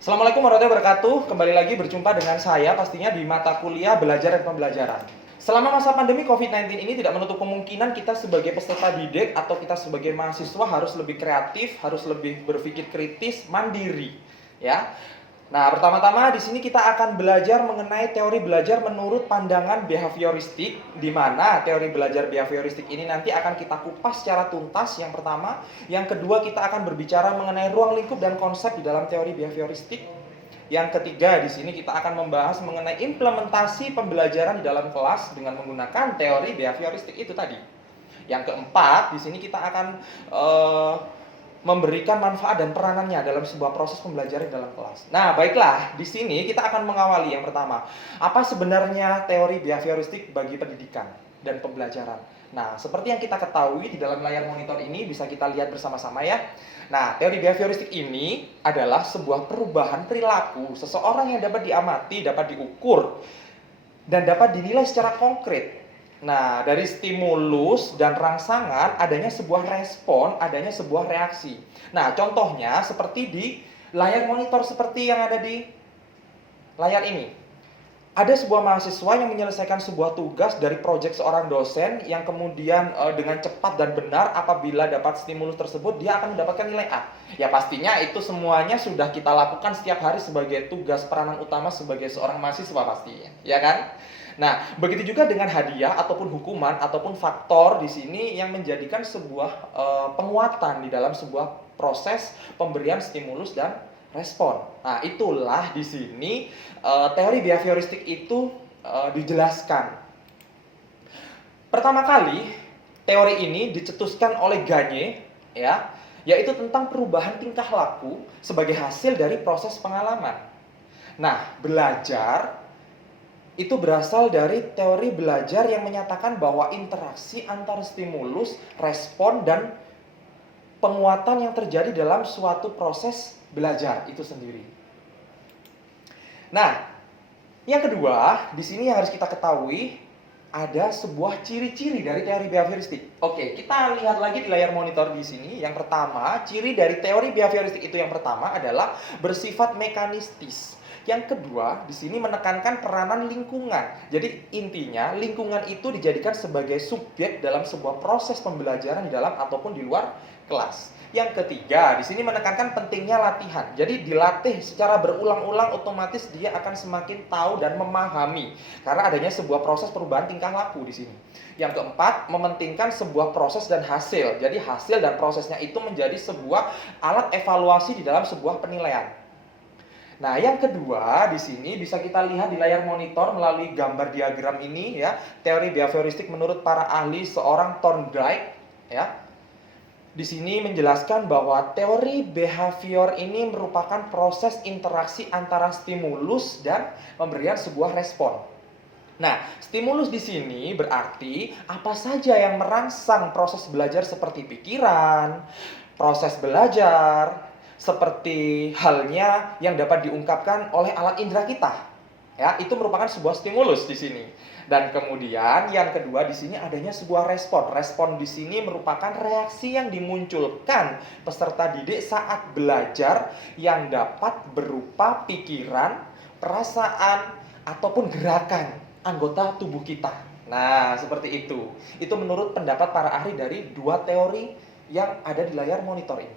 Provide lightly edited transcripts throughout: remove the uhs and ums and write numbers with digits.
Assalamualaikum warahmatullahi wabarakatuh. Kembali lagi berjumpa dengan saya pastinya di mata kuliah belajar dan pembelajaran. Selama masa pandemi COVID-19 ini tidak menutup kemungkinan kita sebagai peserta didik atau kita sebagai mahasiswa harus lebih kreatif, harus lebih berpikir kritis, mandiri, ya. Nah, pertama-tama di sini kita akan belajar mengenai teori belajar menurut pandangan behavioristik, di mana teori belajar behavioristik ini nanti akan kita kupas secara tuntas yang pertama. Yang kedua, kita akan berbicara mengenai ruang lingkup dan konsep di dalam teori behavioristik. Yang ketiga, di sini kita akan membahas mengenai implementasi pembelajaran di dalam kelas dengan menggunakan teori behavioristik itu tadi. Yang keempat, di sini kita akan memberikan manfaat dan peranannya dalam sebuah proses pembelajaran dalam kelas. Nah, baiklah, di sini kita akan mengawali yang pertama. Apa sebenarnya teori behavioristik bagi pendidikan dan pembelajaran? Nah, seperti yang kita ketahui di dalam layar monitor ini bisa kita lihat bersama-sama ya. Nah, teori behavioristik ini adalah sebuah perubahan perilaku seseorang yang dapat diamati, dapat diukur, dan dapat dinilai secara konkret. Nah, dari stimulus dan rangsangan adanya sebuah respon, adanya sebuah reaksi. Nah, contohnya seperti di layar monitor seperti yang ada di layar ini. Ada sebuah mahasiswa yang menyelesaikan sebuah tugas dari proyek seorang dosen yang kemudian dengan cepat dan benar apabila dapat stimulus tersebut dia akan mendapatkan nilai A. Ya pastinya itu semuanya sudah kita lakukan setiap hari sebagai tugas peranan utama sebagai seorang mahasiswa pastinya, ya kan? Nah, begitu juga dengan hadiah ataupun hukuman ataupun faktor di sini yang menjadikan sebuah penguatan di dalam sebuah proses pemberian stimulus dan respon. Nah, itulah di sini teori behavioristik itu dijelaskan. Pertama kali teori ini dicetuskan oleh Gagne, ya, yaitu tentang perubahan tingkah laku sebagai hasil dari proses pengalaman. Nah, belajar itu berasal dari teori belajar yang menyatakan bahwa interaksi antara stimulus, respon, dan penguatan yang terjadi dalam suatu proses belajar itu sendiri. Nah, yang kedua, di sini yang harus kita ketahui ada sebuah ciri-ciri dari teori behavioristik. Oke, kita lihat lagi di layar monitor di sini. Yang pertama, ciri dari teori behavioristik itu yang pertama adalah bersifat mekanistis. Yang kedua, di sini menekankan peranan lingkungan. Jadi intinya lingkungan itu dijadikan sebagai subjek dalam sebuah proses pembelajaran di dalam ataupun di luar kelas. Yang ketiga, di sini menekankan pentingnya latihan. Jadi dilatih secara berulang-ulang otomatis dia akan semakin tahu dan memahami karena adanya sebuah proses perubahan tingkah laku di sini. Yang keempat, mementingkan sebuah proses dan hasil. Jadi hasil dan prosesnya itu menjadi sebuah alat evaluasi di dalam sebuah penilaian. Nah, yang kedua di sini bisa kita lihat di layar monitor melalui gambar diagram ini ya. Teori behavioristik menurut para ahli seorang Thorndike ya. Di sini menjelaskan bahwa teori behavior ini merupakan proses interaksi antara stimulus dan pemberian sebuah respon. Nah, stimulus di sini berarti apa saja yang merangsang proses belajar seperti pikiran, proses belajar, seperti halnya yang dapat diungkapkan oleh alat indera kita. Ya, itu merupakan sebuah stimulus di sini. Dan kemudian yang kedua di sini adanya sebuah respon. Respon di sini merupakan reaksi yang dimunculkan peserta didik saat belajar yang dapat berupa pikiran, perasaan, ataupun gerakan anggota tubuh kita. Nah, seperti itu. Itu menurut pendapat para ahli dari dua teori yang ada di layar monitor ini.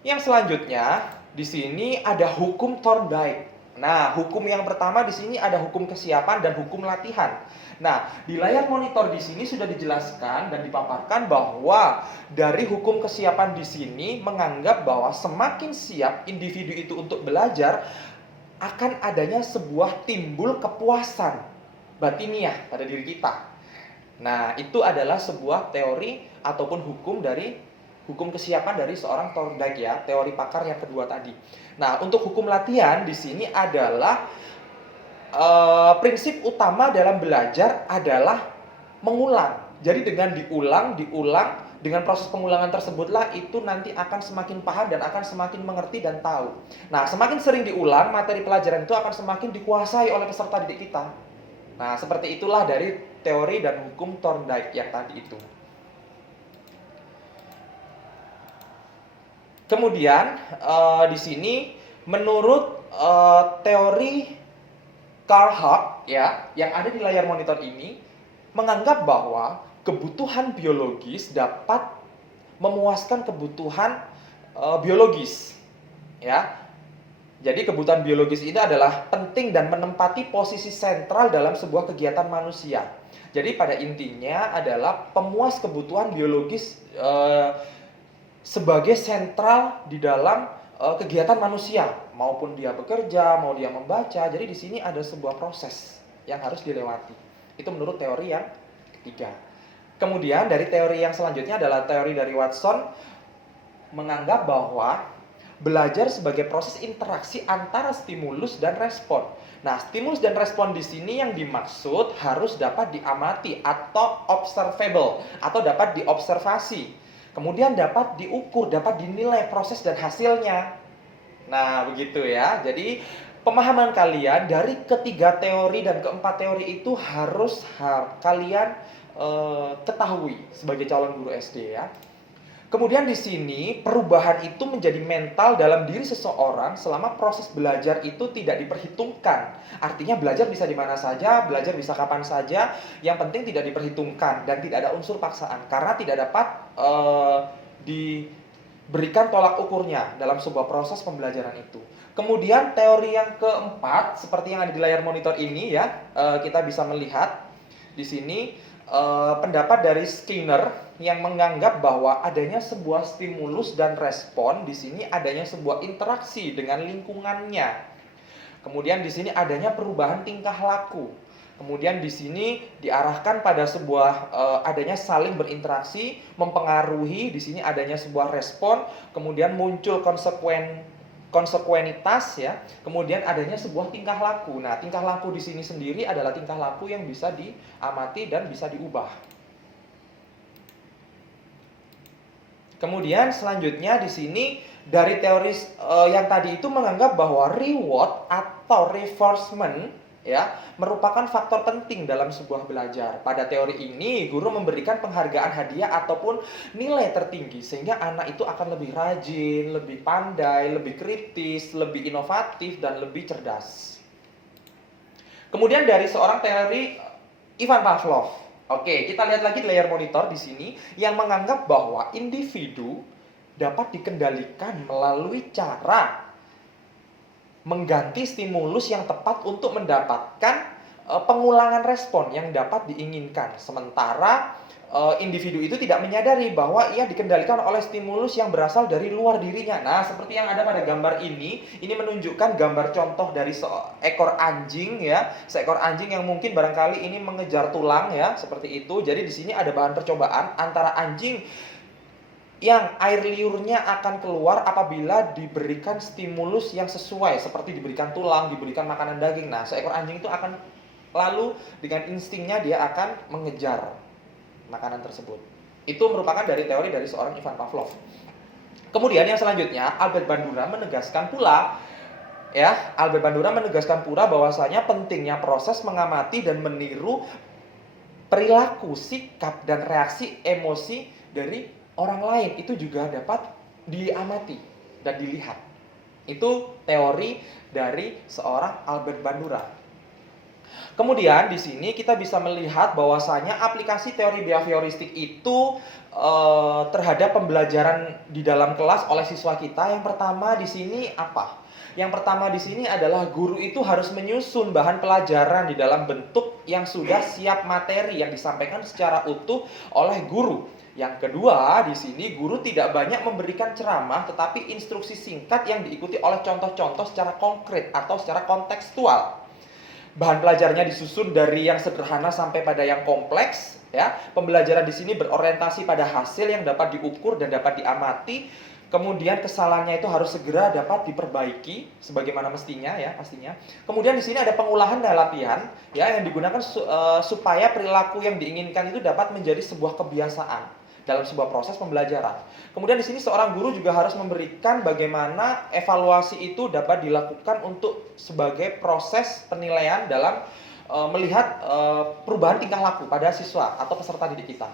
Yang selanjutnya, di sini ada hukum Thorndike. Nah, hukum yang pertama di sini ada hukum kesiapan dan hukum latihan. Nah, di layar monitor di sini sudah dijelaskan dan dipaparkan bahwa dari hukum kesiapan di sini menganggap bahwa semakin siap individu itu untuk belajar, akan adanya sebuah timbul kepuasan batiniah pada diri kita. Nah, itu adalah sebuah teori ataupun hukum dari hukum kesiapan dari seorang Thorndike ya, teori pakar yang kedua tadi. Nah, untuk hukum latihan di sini adalah prinsip utama dalam belajar adalah mengulang. Jadi dengan diulang, dengan proses pengulangan tersebutlah itu nanti akan semakin paham dan akan semakin mengerti dan tahu. Nah, semakin sering diulang, materi pelajaran itu akan semakin dikuasai oleh peserta didik kita. Nah, seperti itulah dari teori dan hukum Thorndike yang tadi itu. Kemudian di sini Menurut teori Carl Hug ya, yang ada di layar monitor ini menganggap bahwa kebutuhan biologis dapat memuaskan kebutuhan biologis ya. Jadi kebutuhan biologis ini adalah penting dan menempati posisi sentral dalam sebuah kegiatan manusia. Jadi pada intinya adalah pemuas kebutuhan biologis sebagai sentral di dalam kegiatan manusia, maupun dia bekerja, mau dia membaca. Jadi di sini ada sebuah proses yang harus dilewati. Itu menurut teori yang ketiga. Kemudian dari teori yang selanjutnya adalah teori dari Watson, menganggap bahwa belajar sebagai proses interaksi antara stimulus dan respon. Nah, stimulus dan respon di sini yang dimaksud harus dapat diamati atau observable atau dapat diobservasi. Kemudian dapat diukur, dapat dinilai proses dan hasilnya. Nah, begitu ya. Jadi, pemahaman kalian dari ketiga teori dan keempat teori itu harus kalian ketahui sebagai calon guru SD ya. Kemudian di sini perubahan itu menjadi mental dalam diri seseorang selama proses belajar itu tidak diperhitungkan. Artinya belajar bisa di mana saja, belajar bisa kapan saja, yang penting tidak diperhitungkan dan tidak ada unsur paksaan karena tidak dapat diberikan tolak ukurnya dalam sebuah proses pembelajaran itu. Kemudian teori yang keempat seperti yang ada di layar monitor ini ya, kita bisa melihat di sini pendapat dari Skinner yang menganggap bahwa adanya sebuah stimulus dan respon, di sini adanya sebuah interaksi dengan lingkungannya. Kemudian di sini adanya perubahan tingkah laku. Kemudian di sini diarahkan pada sebuah adanya saling berinteraksi, mempengaruhi, di sini adanya sebuah respon, kemudian muncul konsekuenitas ya, kemudian adanya sebuah tingkah laku. Nah, tingkah laku di sini sendiri adalah tingkah laku yang bisa diamati dan bisa diubah. Kemudian selanjutnya di sini dari teori yang tadi itu menganggap bahwa reward atau reinforcement ya merupakan faktor penting dalam sebuah belajar. Pada teori ini guru memberikan penghargaan hadiah ataupun nilai tertinggi sehingga anak itu akan lebih rajin, lebih pandai, lebih kritis, lebih inovatif dan lebih cerdas. Kemudian dari seorang teori Ivan Pavlov. Oke, kita lihat lagi di layar monitor di sini yang menganggap bahwa individu dapat dikendalikan melalui cara mengganti stimulus yang tepat untuk mendapatkan pengulangan respon yang dapat diinginkan. Sementara individu itu tidak menyadari bahwa ia dikendalikan oleh stimulus yang berasal dari luar dirinya. Nah, seperti yang ada pada gambar ini menunjukkan gambar contoh dari seekor anjing ya, seekor anjing yang mungkin barangkali ini mengejar tulang ya, seperti itu. Jadi di sini ada bahan percobaan antara anjing yang air liurnya akan keluar apabila diberikan stimulus yang sesuai, seperti diberikan tulang, diberikan makanan daging. Nah, seekor anjing itu akan lalu dengan instingnya dia akan mengejar makanan tersebut. Itu merupakan dari teori dari seorang Ivan Pavlov. Kemudian yang selanjutnya Albert Bandura menegaskan pula bahwasanya pentingnya proses mengamati dan meniru perilaku, sikap dan reaksi emosi dari orang lain itu juga dapat diamati dan dilihat. Itu teori dari seorang Albert Bandura. Kemudian di sini kita bisa melihat bahwasanya aplikasi teori behavioristik itu terhadap pembelajaran di dalam kelas oleh siswa kita. Yang pertama di sini apa? Yang pertama di sini adalah guru itu harus menyusun bahan pelajaran di dalam bentuk yang sudah siap materi yang disampaikan secara utuh oleh guru. Yang kedua, di sini guru tidak banyak memberikan ceramah tetapi instruksi singkat yang diikuti oleh contoh-contoh secara konkret atau secara kontekstual. Bahan pelajarnya disusun dari yang sederhana sampai pada yang kompleks ya. Pembelajaran di sini berorientasi pada hasil yang dapat diukur dan dapat diamati. Kemudian kesalahannya itu harus segera dapat diperbaiki sebagaimana mestinya ya pastinya. Kemudian di sini ada pengolahan dan latihan ya yang digunakan supaya perilaku yang diinginkan itu dapat menjadi sebuah kebiasaan dalam sebuah proses pembelajaran. Kemudian di sini seorang guru juga harus memberikan bagaimana evaluasi itu dapat dilakukan untuk sebagai proses penilaian dalam melihat perubahan tingkah laku pada siswa atau peserta didik kita.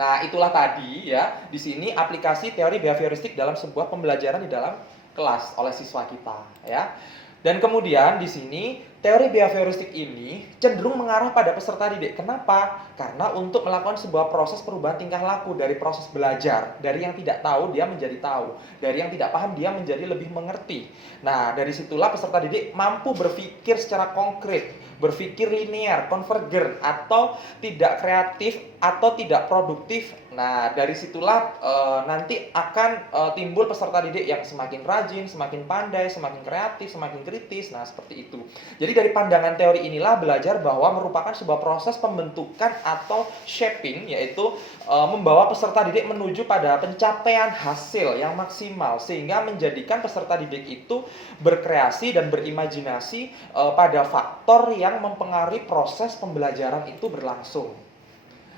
Nah, itulah tadi ya, di sini aplikasi teori behavioristik dalam sebuah pembelajaran di dalam kelas oleh siswa kita, ya. Dan kemudian di sini teori behavioristik ini cenderung mengarah pada peserta didik. Kenapa? Karena untuk melakukan sebuah proses perubahan tingkah laku dari proses belajar, dari yang tidak tahu dia menjadi tahu, dari yang tidak paham dia menjadi lebih mengerti. Nah, dari situlah peserta didik mampu berpikir secara konkret, berpikir linear, konvergen, atau tidak kreatif atau tidak produktif. Nah, dari situlah nanti akan timbul peserta didik yang semakin rajin, semakin pandai, semakin kreatif, semakin kritis. Nah, seperti itu. Jadi dari pandangan teori inilah belajar bahwa merupakan sebuah proses pembentukan atau shaping, yaitu membawa peserta didik menuju pada pencapaian hasil yang maksimal sehingga menjadikan peserta didik itu berkreasi dan berimajinasi pada faktor yang mempengaruhi proses pembelajaran itu berlangsung.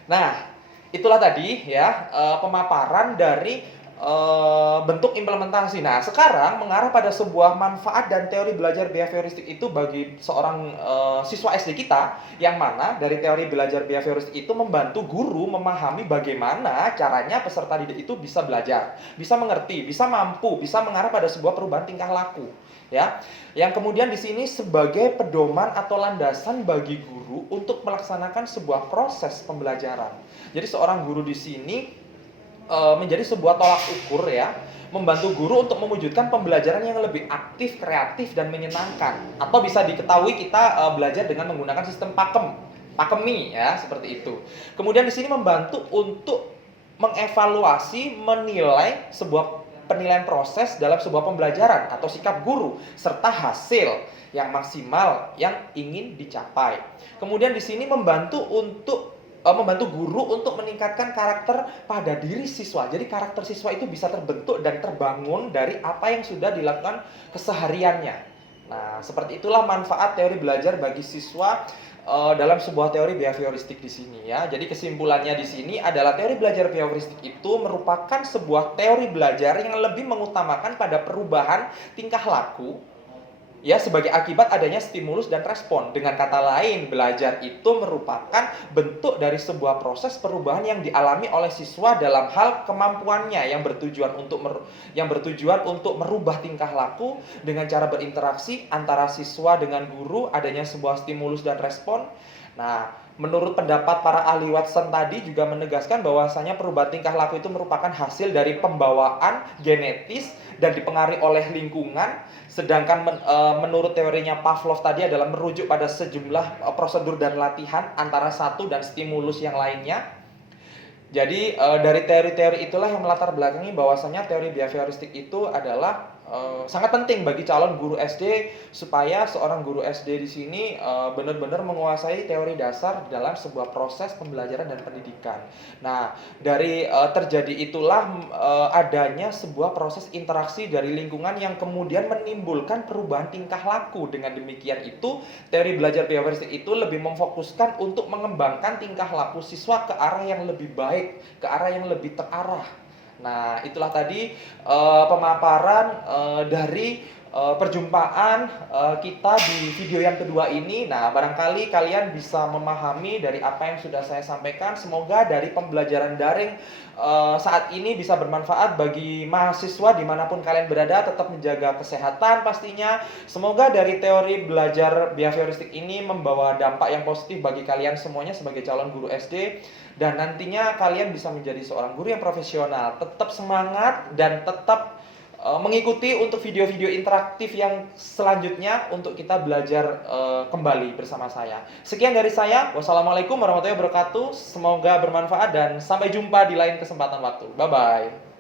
Nah, itulah tadi ya pemaparan dari bentuk implementasi. Nah, sekarang mengarah pada sebuah manfaat dan teori belajar behavioristik itu bagi seorang siswa SD kita, yang mana dari teori belajar behavioristik itu membantu guru memahami bagaimana caranya peserta didik itu bisa belajar, bisa mengerti, bisa mampu, bisa mengarah pada sebuah perubahan tingkah laku, ya. Yang kemudian di sini sebagai pedoman atau landasan bagi guru untuk melaksanakan sebuah proses pembelajaran. Jadi seorang guru di sini menjadi sebuah tolak ukur ya, membantu guru untuk mewujudkan pembelajaran yang lebih aktif, kreatif, dan menyenangkan. Atau bisa diketahui kita belajar dengan menggunakan sistem pakemi ya, seperti itu. Kemudian di sini membantu untuk mengevaluasi, menilai sebuah penilaian proses dalam sebuah pembelajaran atau sikap guru serta hasil yang maksimal yang ingin dicapai. Kemudian di sini membantu guru untuk meningkatkan karakter pada diri siswa. Jadi karakter siswa itu bisa terbentuk dan terbangun dari apa yang sudah dilakukan kesehariannya. Nah, seperti itulah manfaat teori belajar bagi siswa dalam sebuah teori behavioristik di sini ya. Jadi kesimpulannya di sini adalah teori belajar behavioristik itu merupakan sebuah teori belajar yang lebih mengutamakan pada perubahan tingkah laku ya, sebagai akibat adanya stimulus dan respon. Dengan kata lain, belajar itu merupakan bentuk dari sebuah proses perubahan yang dialami oleh siswa dalam hal kemampuannya yang bertujuan untuk merubah tingkah laku dengan cara berinteraksi antara siswa dengan guru, adanya sebuah stimulus dan respon. Nah, menurut pendapat para ahli Watson tadi juga menegaskan bahwasanya perubahan tingkah laku itu merupakan hasil dari pembawaan genetis dan dipengaruhi oleh lingkungan. Sedangkan menurut teorinya Pavlov tadi adalah merujuk pada sejumlah prosedur dan latihan antara satu dan stimulus yang lainnya. Jadi dari teori-teori itulah yang melatar belakangi bahwasanya teori behavioristik itu adalah sangat penting bagi calon guru SD supaya seorang guru SD di sini benar-benar menguasai teori dasar dalam sebuah proses pembelajaran dan pendidikan. Nah, dari terjadi itulah adanya sebuah proses interaksi dari lingkungan yang kemudian menimbulkan perubahan tingkah laku. Dengan demikian itu, teori belajar behavioristik itu lebih memfokuskan untuk mengembangkan tingkah laku siswa ke arah yang lebih baik, ke arah yang lebih terarah. Nah, itulah tadi pemaparan dari perjumpaan kita di video yang kedua ini. Nah, barangkali kalian bisa memahami dari apa yang sudah saya sampaikan. Semoga dari pembelajaran daring saat ini bisa bermanfaat bagi mahasiswa dimanapun kalian berada, tetap menjaga kesehatan pastinya. Semoga dari teori belajar behavioristik ini membawa dampak yang positif bagi kalian semuanya sebagai calon guru SD. Dan nantinya kalian bisa menjadi seorang guru yang profesional. Tetap semangat dan tetap mengikuti untuk video-video interaktif yang selanjutnya untuk kita belajar kembali bersama saya. Sekian dari saya. Wassalamualaikum warahmatullahi wabarakatuh. Semoga bermanfaat dan sampai jumpa di lain kesempatan waktu. Bye-bye.